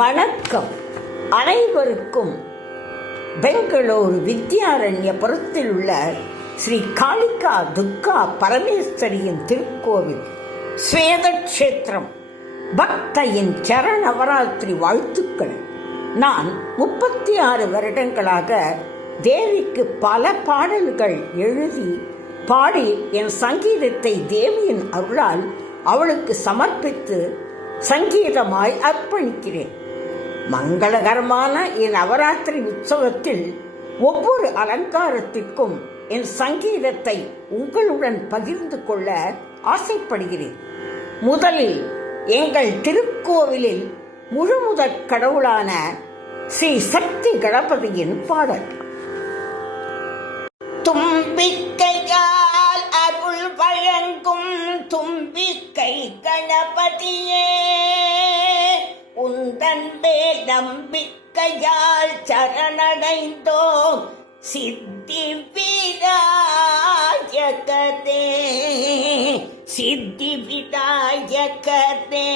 வணக்கம். அனைவருக்கும் பெங்களூரு வித்யாரண்யபுரத்தில் உள்ள ஸ்ரீ காளிகா துர்கா பரமேஸ்வரியின் திருக்கோவில் ஸ்வேதக்ஷேத்திரம் பக்தையின் சரணவராத்திரி வாழ்த்துக்கள். நான் 36 வருடங்களாக தேவிக்கு பல பாடல்கள் எழுதி பாடி என் சங்கீதத்தை தேவியின் அருளால் அவளுக்கு சமர்ப்பித்து சங்கீதமாய் அர்ப்பணிக்கிறேன். மங்களகரமான என் நவராத்திரி உற்சவத்தில் ஒவ்வொரு அலங்காரத்திற்கும் என் சங்கீதத்தை உங்களுடன் பகிர்ந்து கொள்ள ஆசைப்படுகிறேன். முதலில் எங்கள் திருக்கோவிலில் முழுமுதற் கடவுளான ஸ்ரீ சக்தி கணபதியின் பாடல். தும்பிக்கையால் அருள் வழங்கும் தும்பிக்கை கணபதியே, உந்தன் மேல் நம்பிக்கையால் சரணடைந்தோம் சித்தி விநாயகனே, சித்தி விநாயகனே,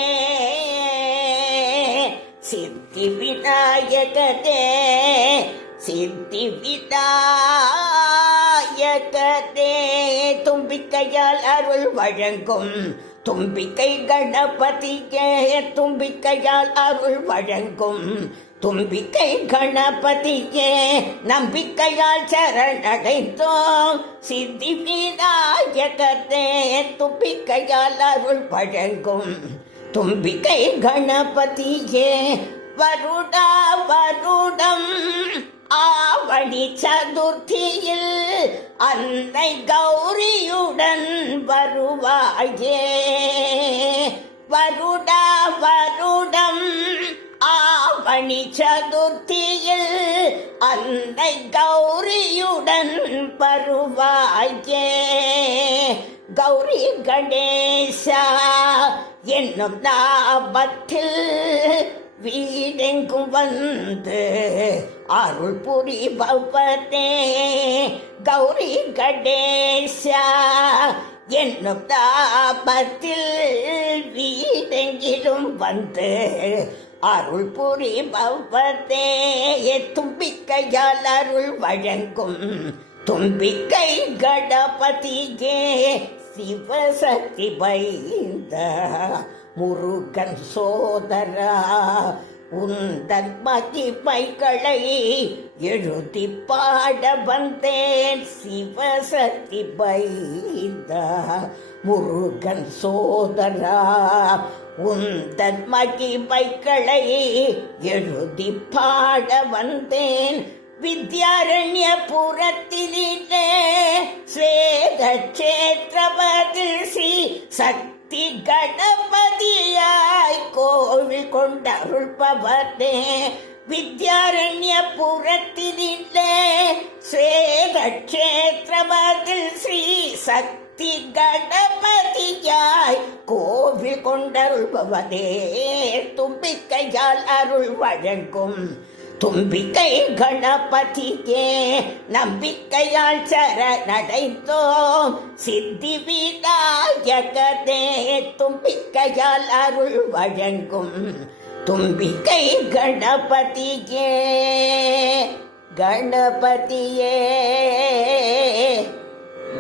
சித்தி விநாயகனே, சித்தி விநாயகனே. தும்பிக்கையால் அருள் வழங்கும் தும்பிக்கை கணபதியே, தும்பிக்கையால் அருள் வழங்கும் தும்பிக்கை கணபதியே, நம்பிக்கையால் சரணடைந்தோம் சித்தி விநாயகனே, தும்பிக்கையால் அருள் வழங்கும் தும்பிக்கை கணபதியே. வருடா வருடம் ஆவணி சதுர்த்தியில் அன்னை கௌரியுடன் வருவாயே, வருடா வருடம் ஆவணி சதுர்த்தியில் அன்னை கௌரியுடன் வருவாயே. கௌரி கணேசா என்னும் நாமத்தில் வீடெங்கும் வந்து அருள் புரிபவனே, கௌரி கணேசா என்னும் நாமத்தில் வீடெங்கிலும் வந்து அருள் புரிபவனே. தும்பிக்கையால் அருள் வழங்கும் தும்பிக்கை கணபதியே, சிவசக்தி வைந்த முருகன் சோதரா, உந்தன் மகிமைகளை எழுதி பாட வந்தேன். சிவசக்தி வைந்த முருகன் சோதரா, உந்தன் மகிமைகளை எழுதி பாட வந்தேன். வித்யாரண்யபுரத்திலே ஸ்வேதக்ஷேத்திரவதில் ஸ்ரீ சக்தி கணபதியாய் கோவில் கொண்டருள்பவனே. வித்யாரண்யபுரத்திலே ஸ்வேதக்ஷேத்திரவதில் ஸ்ரீ சக்தி கணபதியாய் கோவில் கொண்டருள்பவனே. தும்பிக்கையால் அருள் வழங்கும் தும்பிக்கை கணபதியே, நம்பிக்கையால் சரணடைந்தோம் சித்தி விநாயகனே, தும்பிக்கையால் அருள் வழங்கும் தும்பிக்கை கணபதியே. கணபதியே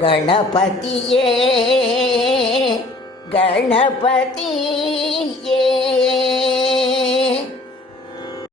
கணபதியே கணபதியே.